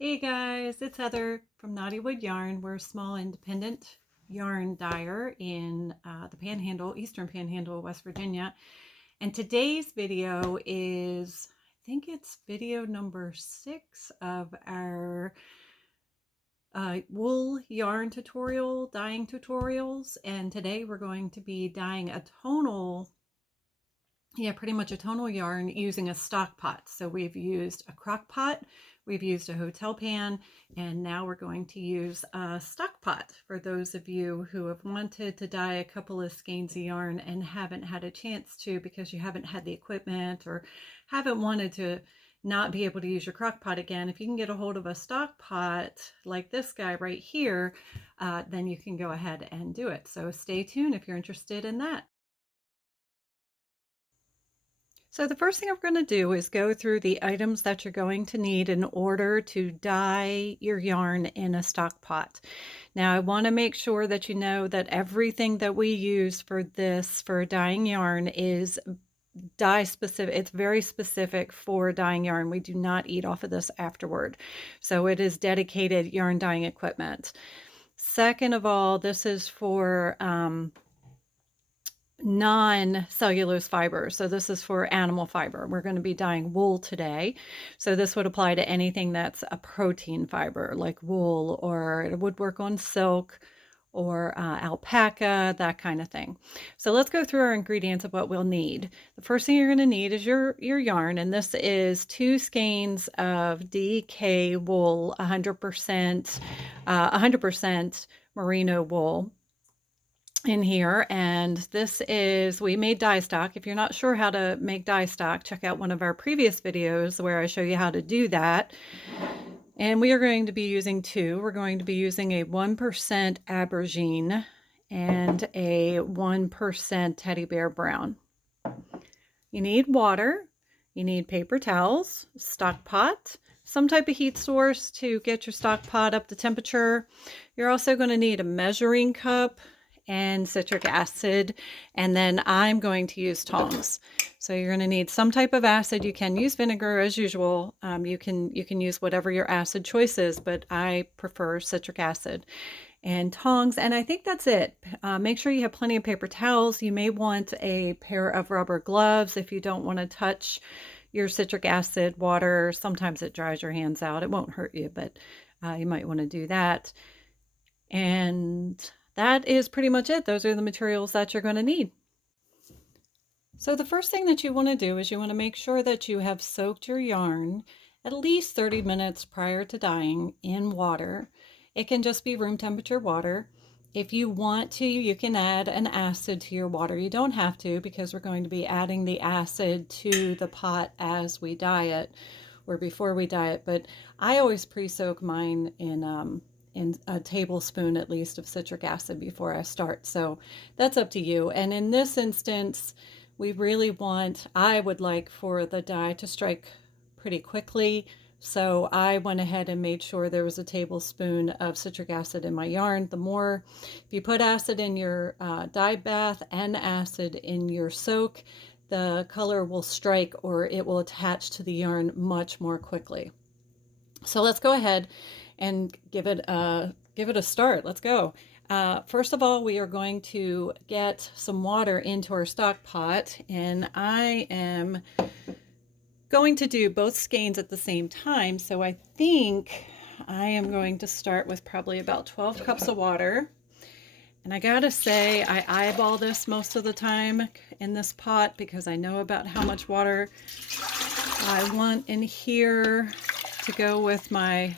Hey guys, it's Heather from Knottywood Yarn. We're a small independent yarn dyer in the Panhandle, Eastern Panhandle, West Virginia. And today's video is, I think it's video number 6 of our wool yarn tutorial, dyeing tutorials. And today we're going to be dyeing a tonal, pretty much a tonal yarn using a stock pot. So we've used a crock pot, we've used a hotel pan, and now we're going to use a stock pot for those of you who have wanted to dye a couple of skeins of yarn and haven't had a chance to because you haven't had the equipment or haven't wanted to not be able to use your crock pot again. If you can get a hold of a stock pot like this guy right here, then you can go ahead and do it. So stay tuned if you're interested in that. So the first thing we're going to do is go through the items that you're going to need in order to dye your yarn in a stock pot. Now I want to make sure that you know that everything that we use for this, for dyeing yarn, is dye specific. It's very specific for dyeing yarn. We do not eat off of this afterward. So it is dedicated yarn dyeing equipment. Second of all, this is for non-cellulose fiber. So this is for animal fiber. We're going to be dyeing wool today. So this would apply to anything that's a protein fiber like wool, or it would work on silk or alpaca, that kind of thing. So let's go through our ingredients of what we'll need. The first thing you're going to need is your yarn, and this is 2 skeins of DK wool, 100% merino wool in here. And this is, we made dye stock. If you're not sure how to make dye stock, check out one of our previous videos where I show you how to do that. And we are going to be using 2. We're going to be using a 1% aubergine and a 1% teddy bear brown. You need water, you need paper towels, stock pot, some type of heat source to get your stock pot up to temperature. You're also going to need a measuring cup and citric acid, and then I'm going to use tongs. So you're going to need some type of acid. You can use vinegar as usual. You can use whatever your acid choice is, but I prefer citric acid. And tongs, and I think that's it. Make sure you have plenty of paper towels. You may want a pair of rubber gloves if you don't want to touch your citric acid water. Sometimes it dries your hands out. It won't hurt you, but you might want to do that. And that is pretty much it. Those are the materials that you're going to need. So the first thing that you want to do is you want to make sure that you have soaked your yarn at least 30 minutes prior to dyeing in water. It can just be room temperature water. If you want to, you can add an acid to your water. You don't have to, because we're going to be adding the acid to the pot as we dye it, or before we dye it. But I always pre-soak mine in a tablespoon at least of citric acid before I start. So that's up to you. And in this instance, we really want, I would like for the dye to strike pretty quickly. So I went ahead and made sure there was a tablespoon of citric acid in my yarn. The more, if you put acid in your dye bath and acid in your soak, the color will strike, or it will attach to the yarn much more quickly. So let's go ahead and give it a start. Let's go. First of all, we are going to get some water into our stock pot, and I am going to do both skeins at the same time. So I think I am going to start with probably about 12 cups of water. And I gotta say, I eyeball this most of the time in this pot because I know about how much water I want in here to go with my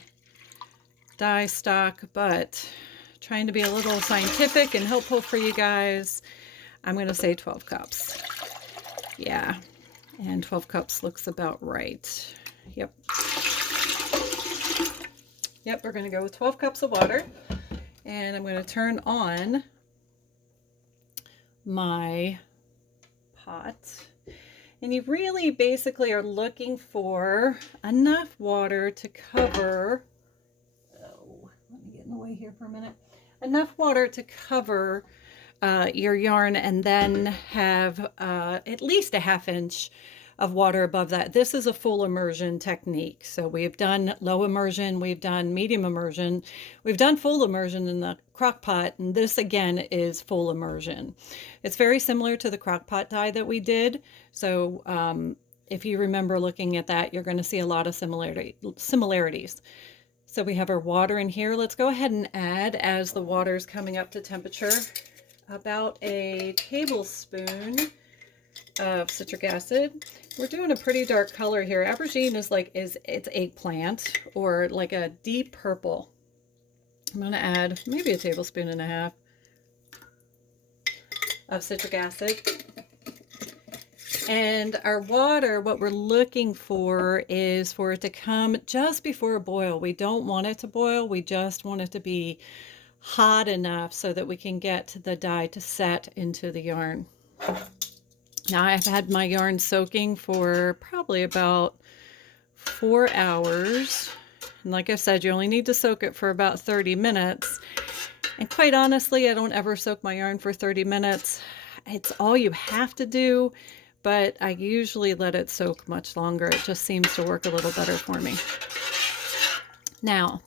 dye stock, but trying to be a little scientific and helpful for you guys, I'm going to say 12 cups. Yeah, and 12 cups looks about right. Yep. Yep, we're going to go with 12 cups of water, and I'm going to turn on my pot. And you really basically are looking for enough water to cover, oh, let me get in the way here for a minute, enough water to cover your yarn, and then have at least a 1/2 inch of water above that. This is a full immersion technique. So we've done low immersion, we've done medium immersion, we've done full immersion in the crock pot, and this again is full immersion. It's very similar to the crock pot dye that we did. So if you remember looking at that, you're going to see a lot of similarities. So we have our water in here. Let's go ahead and add, as the water is coming up to temperature, about a tablespoon of citric acid. We're doing a pretty dark color here. Aubergine it's eggplant, or like a deep purple. I'm going to add maybe a tablespoon and a half of citric acid. And our water, what we're looking for is for it to come just before a boil. We don't want it to boil. We just want it to be hot enough so that we can get the dye to set into the yarn. Now I've had my yarn soaking for probably about 4 hours. And like I said, you only need to soak it for about 30 minutes. And quite honestly, I don't ever soak my yarn for 30 minutes. It's all you have to do, but I usually let it soak much longer. It just seems to work a little better for me. Now,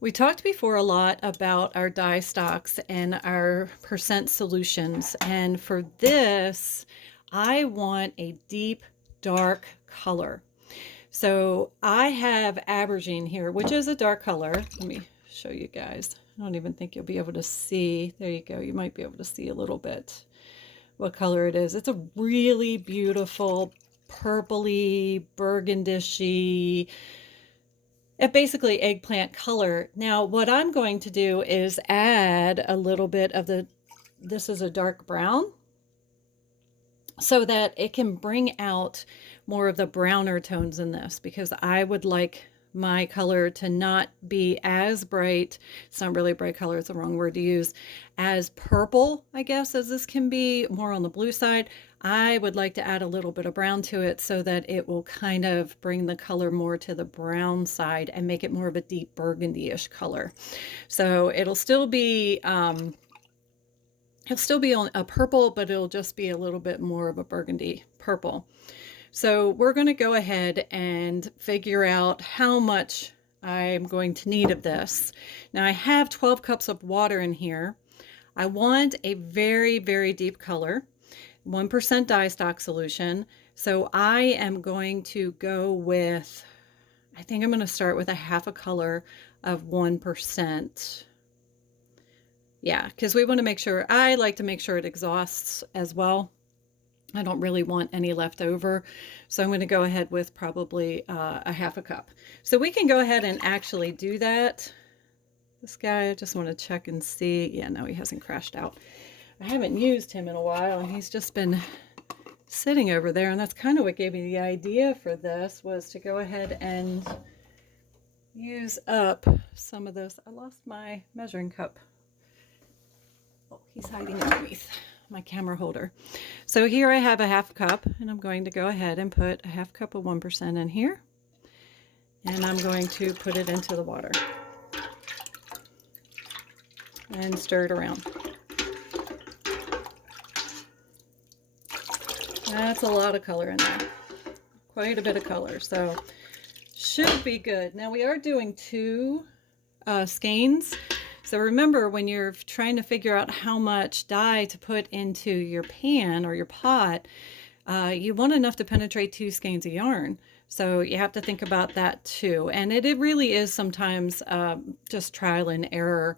we talked before a lot about our dye stocks and our percent solutions. And for this, I want a deep, dark color. So I have aubergine here, which is a dark color. Let me show you guys. I don't even think you'll be able to see. There you go. You might be able to see a little bit what color it is. It's a really beautiful purpley, burgundishy, basically eggplant color. Now what I'm going to do is add a little bit of this is a dark brown, so that it can bring out more of the browner tones in this, because I would like my color to not be as bright. It's not really a bright color, it's the wrong word to use. As purple, I guess, as this can be, more on the blue side. I would like to add a little bit of brown to it so that it will kind of bring the color more to the brown side and make it more of a deep burgundy-ish color. So it'll still be on a purple, but it'll just be a little bit more of a burgundy purple. So we're going to go ahead and figure out how much I'm going to need of this. Now I have 12 cups of water in here. I want a very, very deep color, 1% dye stock solution. So I am going to go with, I think I'm going to start with a half a color of 1%. Yeah, because we want to make sure, I like to make sure it exhausts as well. I don't really want any left over. So I'm going to go ahead with probably a half a cup. So we can go ahead and actually do that. This guy, I just want to check and see. Yeah, no, he hasn't crashed out. I haven't used him in a while, and he's just been sitting over there. And that's kind of what gave me the idea for this, was to go ahead and use up some of this. I lost my measuring cup. Oh, he's hiding underneath my camera holder. So here I have a half cup, and I'm going to go ahead and put a half cup of 1% in here, and I'm going to put it into the water and stir it around. That's a lot of color in there, quite a bit of color, so should be good. Now we are doing 2 skeins. So remember, when you're trying to figure out how much dye to put into your pan or your pot, you want enough to penetrate 2 skeins of yarn. So you have to think about that too. And it really is sometimes just trial and error.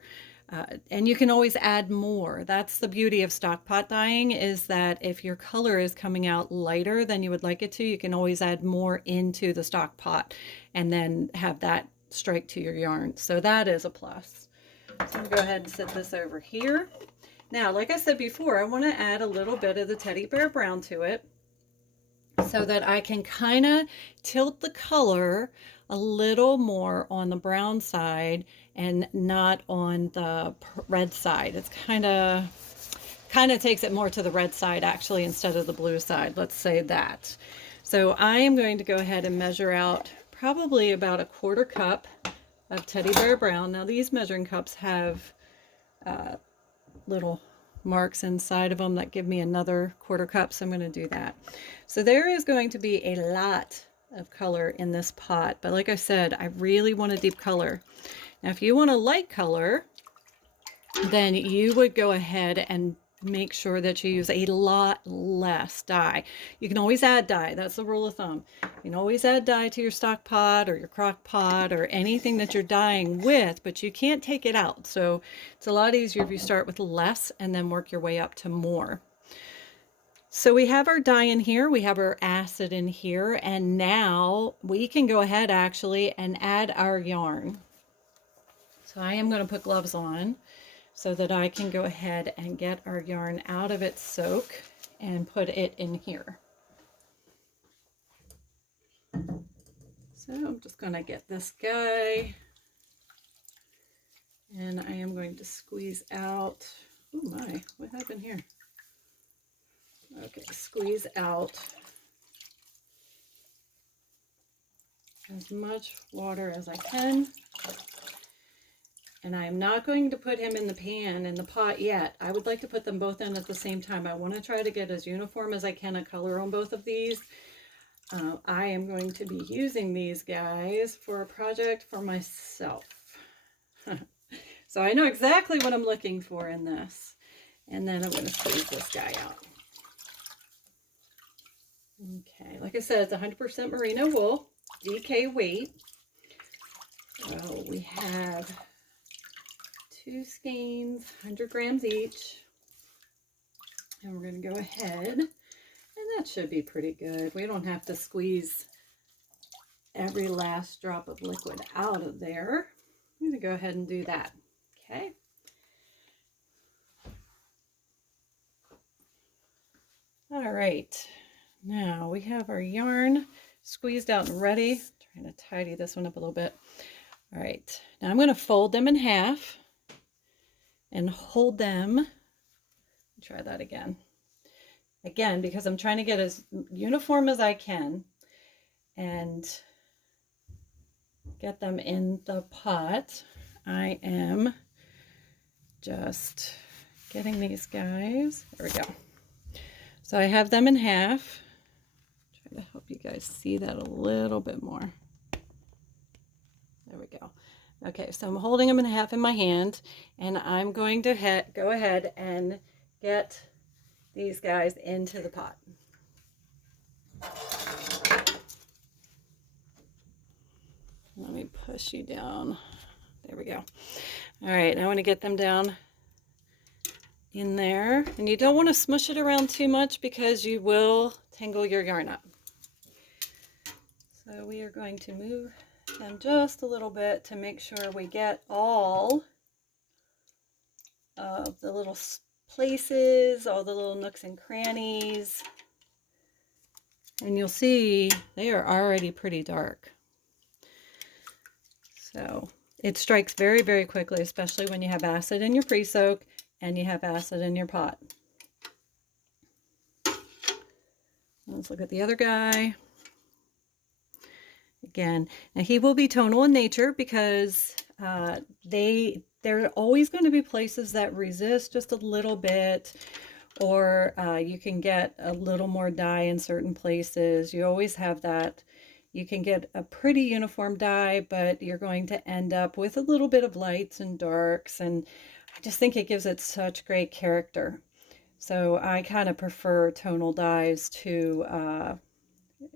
And you can always add more. That's the beauty of stock pot dyeing, is that if your color is coming out lighter than you would like it to, you can always add more into the stock pot and then have that strike to your yarn. So that is a plus. So I'm going to go ahead and set this over here. Now, like I said before, I want to add a little bit of the Teddy Bear Brown to it so that I can kind of tilt the color a little more on the brown side and not on the red side. It's kind of takes it more to the red side actually instead of the blue side. Let's say that. So I am going to go ahead and measure out probably about a 1/4 cup of Teddy Bear Brown. Now these measuring cups have little marks inside of them that give me another 1/4 cup, so I'm going to do that. So there is going to be a lot of color in this pot, but like I said, I really want a deep color. Now if you want a light color, then you would go ahead and make sure that you use a lot less dye. You can always add dye. That's the rule of thumb. You can always add dye to your stock pot or your crock pot or anything that you're dyeing with, but you can't take it out. So it's a lot easier if you start with less and then work your way up to more. So we have our dye in here, we have our acid in here, and now we can go ahead actually and add our yarn. So I am going to put gloves on so that I can go ahead and get our yarn out of its soak and put it in here. So I'm just going to get this guy, and I am going to squeeze out, oh my, what happened here? Okay, squeeze out as much water as I can. And I'm not going to put him in the pan, in the pot yet. I would like to put them both in at the same time. I want to try to get as uniform as I can a color on both of these. I am going to be using these guys for a project for myself. So I know exactly what I'm looking for in this. And then I'm going to squeeze this guy out. Okay, like I said, it's 100% merino wool, DK weight. So we have 2 skeins, 100 grams each. And we're going to go ahead, and that should be pretty good. We don't have to squeeze every last drop of liquid out of there. I'm going to go ahead and do that. Okay. All right. Now we have our yarn squeezed out and ready. I'm trying to tidy this one up a little bit. All right. Now I'm going to fold them in half and hold them. Try that again. Again, because I'm trying to get as uniform as I can and get them in the pot. I am just getting these guys. There we go. So I have them in half. Try to help you guys see that a little bit more. There we go. Okay, so I'm holding them in half in my hand, and I'm going to go ahead and get these guys into the pot. Let me push you down. There we go. All right, I want to get them down in there, and you don't want to smush it around too much because you will tangle your yarn up. So we are going to move them just a little bit to make sure we get all of the little places, all the little nooks and crannies. And you'll see they are already pretty dark. So it strikes very, very quickly, especially when you have acid in your pre-soak and you have acid in your pot. Let's look at the other guy. Again, now he will be tonal in nature because there are always going to be places that resist just a little bit, or you can get a little more dye in certain places. You always have that. You can get a pretty uniform dye, but you're going to end up with a little bit of lights and darks, and I just think it gives it such great character. So I kind of prefer tonal dyes to,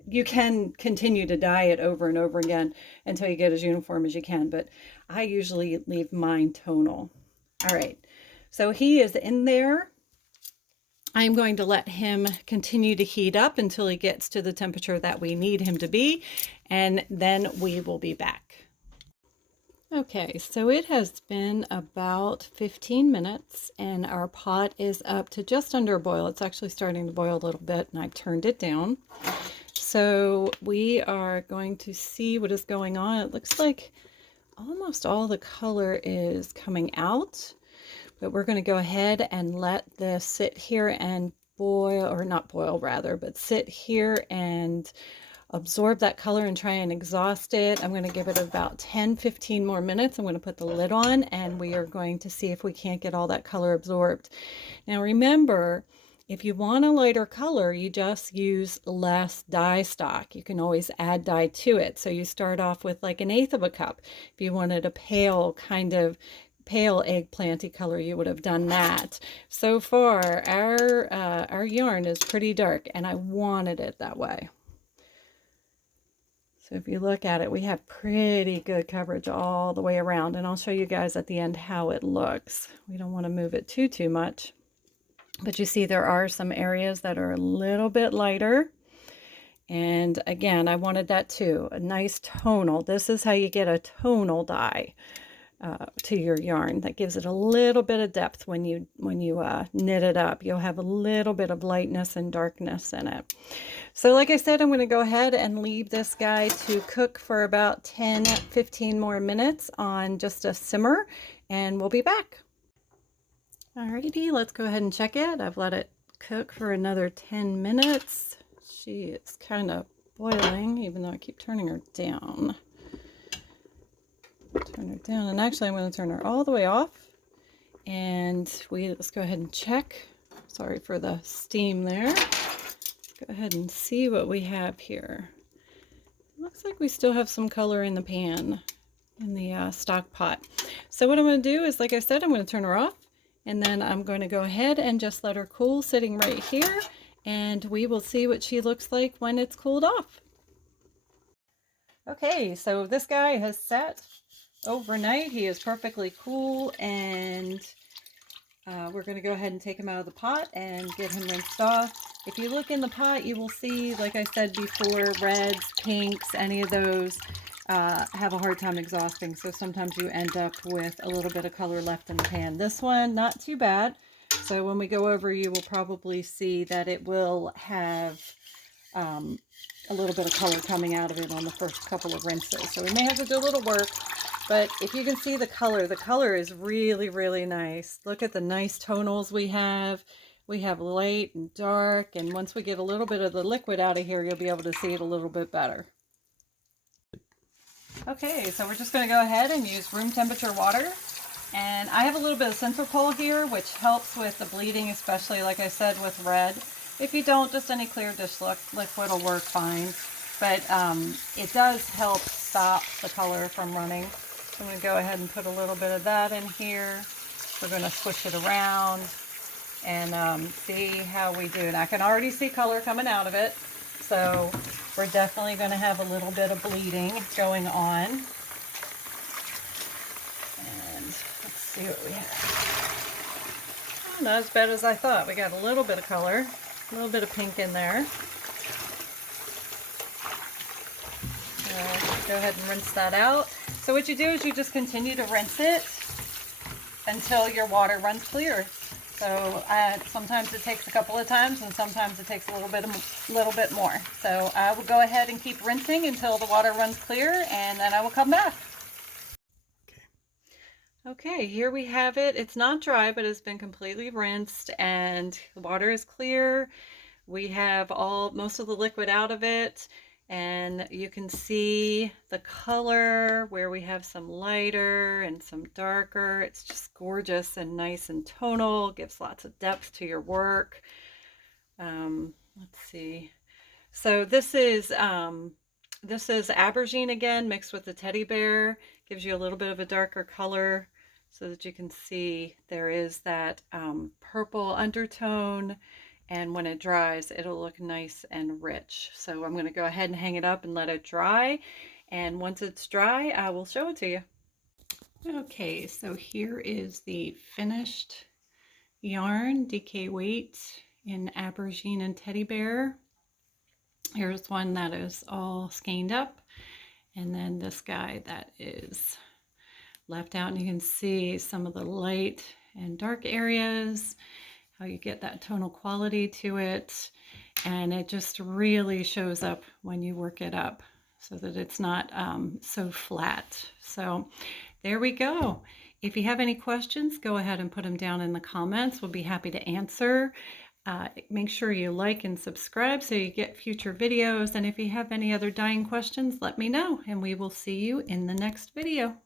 you can continue to dye it over and over again until you get as uniform as you can, but I usually leave mine tonal. All right, so he is in there. I'm going to let him continue to heat up until he gets to the temperature that we need him to be, and then we will be back. Okay, so it has been about 15 minutes and our pot is up to just under a boil. It's actually starting to boil a little bit and I've turned it down. So we are going to see what is going on. It looks like almost all the color is coming out. But we're going to go ahead and let this sit here and boil, or not boil rather, but sit here and absorb that color and try and exhaust it. I'm going to give it about 10-15 more minutes. I'm going to put the lid on and we are going to see if we can't get all that color absorbed. Now remember, if you want a lighter color, you just use less dye stock. You can always add dye to it. So you start off with like 1/8 of a cup. If you wanted a pale kind of pale eggplanty color, you would have done that. So far, our yarn is pretty dark, and I wanted it that way. So if you look at it, we have pretty good coverage all the way around, and I'll show you guys at the end how it looks. We don't want to move it too much, but you see there are some areas that are a little bit lighter. And again, I wanted that too, a nice tonal. This is how you get a tonal dye to your yarn. That gives it a little bit of depth when you knit it up. You'll have a little bit of lightness and darkness in it. So like I said, I'm going to go ahead and leave this guy to cook for about 10-15 more minutes on just a simmer, and we'll be back. Alrighty, let's go ahead and check it. I've let it cook for another 10 minutes. She is kind of boiling, even though I keep turning her down. Turn her down, and actually I'm going to turn her all the way off, and let's go ahead and check. Sorry for the steam there. Go ahead and see what we have here. Looks like we still have some color in the pan, in the stock pot. So what I'm going to do is, like I said, I'm going to turn her off, and then I'm going to go ahead and just let her cool sitting right here, and we will see what she looks like when it's cooled off. Okay, so this guy has sat overnight. He is perfectly cool, and we're going to go ahead and take him out of the pot and get him rinsed off. If you look in the pot, you will see, like I said before, reds, pinks, any of those have a hard time exhausting. So sometimes you end up with a little bit of color left in the pan. This one, not too bad. So when we go over, you will probably see that it will have a little bit of color coming out of it on the first couple of rinses. So we may have to do a little work. But if you can see the color is really, really nice. Look at the nice tonals we have. We have light and dark, and once we get a little bit of the liquid out of here, you'll be able to see it a little bit better. Okay, so we're just going to go ahead and use room temperature water. And I have a little bit of Centropol here, which helps with the bleeding, especially, like I said, with red. If you don't, just any clear dish liquid will work fine. But it does help stop the color from running. I'm going to go ahead and put a little bit of that in here. We're going to squish it around and see how we do. And I can already see color coming out of it. So we're definitely going to have a little bit of bleeding going on. And let's see what we have. Oh, not as bad as I thought. We got a little bit of color, a little bit of pink in there. Go ahead and rinse that out. So what you do is you just continue to rinse it until your water runs clear. So sometimes it takes a couple of times, and sometimes it takes a little bit more. So I will go ahead and keep rinsing until the water runs clear, and then I will come back. Okay, here we have it. It's not dry, but it's been completely rinsed, and the water is clear. We have most of the liquid out of it. And you can see the color where we have some lighter and some darker. It's just gorgeous and nice and tonal. Gives lots of depth to your work. Let's see. So this is Aubergine again mixed with the teddy bear. Gives you a little bit of a darker color so that you can see there is that purple undertone. And when it dries, it'll look nice and rich. So I'm going to go ahead and hang it up and let it dry. And once it's dry, I will show it to you. Okay, so here is the finished yarn, DK Weight in Aubergine and Teddy Bear. Here's one that is all skeined up. And then this guy that is left out. And you can see some of the light and dark areas, how you get that tonal quality to it, and it just really shows up when you work it up so that it's not so flat. So there we go. If you have any questions, go ahead and put them down in the comments. We'll be happy to answer. Make sure you like and subscribe so you get future videos. And if you have any other dyeing questions, let me know, and we will see you in the next video.